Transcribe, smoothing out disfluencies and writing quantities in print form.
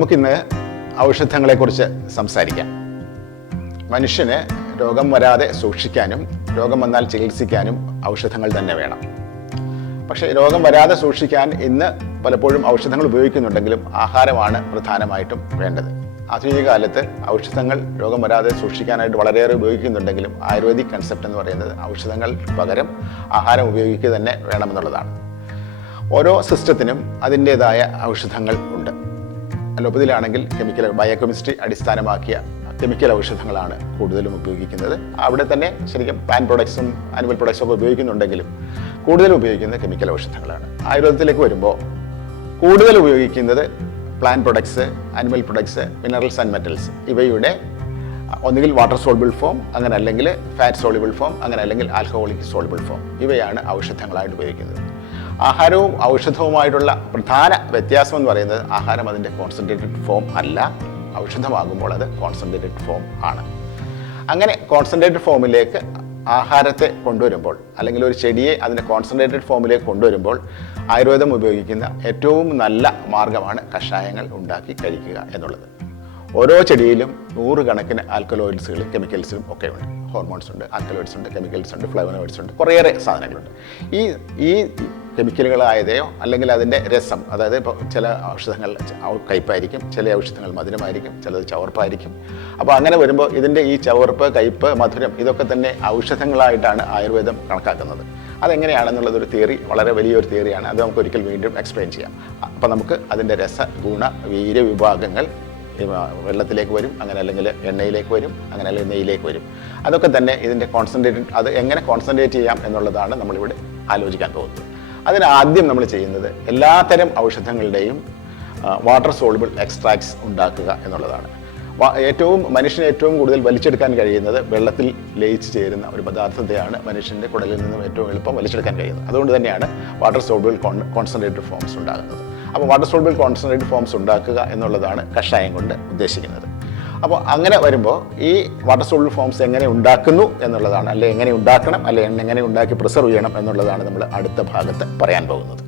നമുക്കിന്ന് ഔഷധങ്ങളെക്കുറിച്ച് സംസാരിക്കാം. മനുഷ്യന് രോഗം വരാതെ സൂക്ഷിക്കാനും രോഗം വന്നാൽ ചികിത്സിക്കാനും ഔഷധങ്ങൾ തന്നെ വേണം. പക്ഷേ രോഗം വരാതെ സൂക്ഷിക്കാൻ ഇന്ന് പലപ്പോഴും ഔഷധങ്ങൾ ഉപയോഗിക്കുന്നുണ്ടെങ്കിലും ആഹാരമാണ് പ്രധാനമായിട്ടും വേണ്ടത്. ആധുനിക കാലത്ത് ഔഷധങ്ങൾ രോഗം വരാതെ സൂക്ഷിക്കാനായിട്ട് വളരെയേറെ ഉപയോഗിക്കുന്നുണ്ടെങ്കിലും ആയുർവേദിക് കൺസെപ്റ്റ് എന്ന് പറയുന്നത് ഔഷധങ്ങൾ പകരം ആഹാരം ഉപയോഗിക്കുക തന്നെ വേണമെന്നുള്ളതാണ്. ഓരോ സിസ്റ്റത്തിനും അതിൻ്റേതായ ഔഷധങ്ങൾ ഉണ്ട്. അലോപ്പതിയിലാണെങ്കിൽ ബയോകെമിസ്ട്രി അടിസ്ഥാനമാക്കിയ കെമിക്കൽ ഔഷധങ്ങളാണ് കൂടുതലും ഉപയോഗിക്കുന്നത്. അവിടെ തന്നെ ശരിക്കും പ്ലാന്റ് പ്രൊഡക്ട്സും ആനിമൽ പ്രൊഡക്ട്സും ഒക്കെ ഉപയോഗിക്കുന്നുണ്ടെങ്കിലും കൂടുതലും ഉപയോഗിക്കുന്നത് കെമിക്കൽ ഔഷധങ്ങളാണ്. ആയുർവേദത്തിലേക്ക് വരുമ്പോൾ കൂടുതൽ ഉപയോഗിക്കുന്നത് plant products, animal products, minerals and metals ഇവയുടെ ഒന്നുകിൽ വാട്ടർ സോൾബിൾ ഫോം, അങ്ങനെ അല്ലെങ്കിൽ ഫാറ്റ് സോളിബിൾ ഫോം, അങ്ങനെ അല്ലെങ്കിൽ ആൽക്കഹോളിക് സോളിബിൾ ഫോം ഇവയാണ് ഔഷധങ്ങളായിട്ട് ഉപയോഗിക്കുന്നത്. ആഹാരവും ഔഷധവുമായിട്ടുള്ള പ്രധാന വ്യത്യാസം എന്ന് പറയുന്നത് ആഹാരം അതിൻ്റെ കോൺസെൻട്രേറ്റഡ് ഫോം അല്ല, ഔഷധമാകുമ്പോൾ അത് കോൺസെൻട്രേറ്റഡ് ഫോം ആണ്. അങ്ങനെ കോൺസെൻട്രേറ്റഡ് ഫോമിലേക്ക് ആഹാരത്തെ കൊണ്ടുവരുമ്പോൾ അല്ലെങ്കിൽ ഒരു ചെടിയെ അതിൻ്റെ കോൺസെൻട്രേറ്റഡ് ഫോമിലേക്ക് കൊണ്ടുവരുമ്പോൾ ആയുർവേദം ഉപയോഗിക്കുന്ന ഏറ്റവും നല്ല മാർഗമാണ് കഷായങ്ങൾ ഉണ്ടാക്കി കഴിക്കുക എന്നുള്ളത്. ഓരോ ചെടിയിലും 100 കണക്കിന് ആൽക്കലോയിഡ്സുകളും കെമിക്കൽസും ഒക്കെ ഉണ്ട്. ഹോർമോൺസ് ഉണ്ട്, ആൽക്കലോയിഡ്സ് ഉണ്ട്, കെമിക്കൽസ് ഉണ്ട്, ഫ്ലേവനോയിഡ്സ് ഉണ്ട്, കുറേയേറെ സാധനങ്ങളുണ്ട്. ഈ കെമിക്കലുകളായതയോ അല്ലെങ്കിൽ അതിൻ്റെ രസം, അതായത് ഇപ്പോൾ ചില ഔഷധങ്ങൾ കയ്പ്പായിരിക്കും, ചില ഔഷധങ്ങൾ മധുരമായിരിക്കും, ചിലത് ചവർപ്പായിരിക്കും. അപ്പോൾ അങ്ങനെ വരുമ്പോൾ ഇതിൻ്റെ ഈ ചവർപ്പ്, കയ്പ്പ്, മധുരം ഇതൊക്കെ തന്നെ ഔഷധങ്ങളായിട്ടാണ് ആയുർവേദം കണക്കാക്കുന്നത്. അതെങ്ങനെയാണെന്നുള്ളതൊരു തിയറി, വളരെ വലിയൊരു തിയറിയാണ്. അത് നമുക്ക് ഒരിക്കൽ വീണ്ടും എക്സ്പ്ലെയിൻ ചെയ്യാം. അപ്പോൾ നമുക്ക് അതിൻ്റെ രസ, ഗുണ, വീര വിഭാഗങ്ങൾ വെള്ളത്തിലേക്ക് വരും, അങ്ങനെ അല്ലെങ്കിൽ എണ്ണയിലേക്ക് വരും, അങ്ങനെ അല്ലെങ്കിൽ നെയ്യിലേക്ക് വരും. അതൊക്കെ തന്നെ ഇതിൻ്റെ കോൺസെൻട്രേറ്റഡ്, അത് എങ്ങനെ കോൺസെൻട്രേറ്റ് ചെയ്യാം എന്നുള്ളതാണ് നമ്മളിവിടെ ആലോചിക്കാൻ പോകുന്നത്. അതിനാദ്യം നമ്മൾ ചെയ്യുന്നത് എല്ലാത്തരം ഔഷധങ്ങളുടെയും വാട്ടർ സോളുബിൾ എക്സ്ട്രാക്ട്സ് ഉണ്ടാക്കുക എന്നുള്ളതാണ്. മനുഷ്യന് ഏറ്റവും കൂടുതൽ വലിച്ചെടുക്കാൻ കഴിയുന്നത് വെള്ളത്തിൽ ലയിച്ച് ചേരുന്ന ഒരു പദാർത്ഥത്തെയാണ് മനുഷ്യൻ്റെ കുടലിൽ നിന്നും ഏറ്റവും എളുപ്പം വലിച്ചെടുക്കാൻ കഴിയുന്നത്. അതുകൊണ്ട് തന്നെയാണ് വാട്ടർ സോളുബിൾ കോൺസെൻട്രേറ്റഡ് ഫോംസ് ഉണ്ടാകുന്നത്. അപ്പോൾ വാട്ടർ സോളുബിൾ കോൺസെൻട്രേറ്റഡ് ഫോംസ് ഉണ്ടാക്കുക എന്നുള്ളതാണ് കഷായം കൊണ്ട് ഉദ്ദേശിക്കുന്നത്. അപ്പോൾ അങ്ങനെ വരുമ്പോൾ ഈ വാട്ടർ സോളുബിൾ ഫോംസ് എങ്ങനെ ഉണ്ടാക്കുന്നു എന്നുള്ളതാണ്, അല്ലെങ്കിൽ എങ്ങനെ ഉണ്ടാക്കണം, അല്ലെങ്കിൽ എങ്ങനെ ഉണ്ടാക്കി പ്രിസർവ് ചെയ്യണം എന്നുള്ളതാണ് നമ്മൾ അടുത്ത ഭാഗത്ത് പറയാൻ പോകുന്നത്.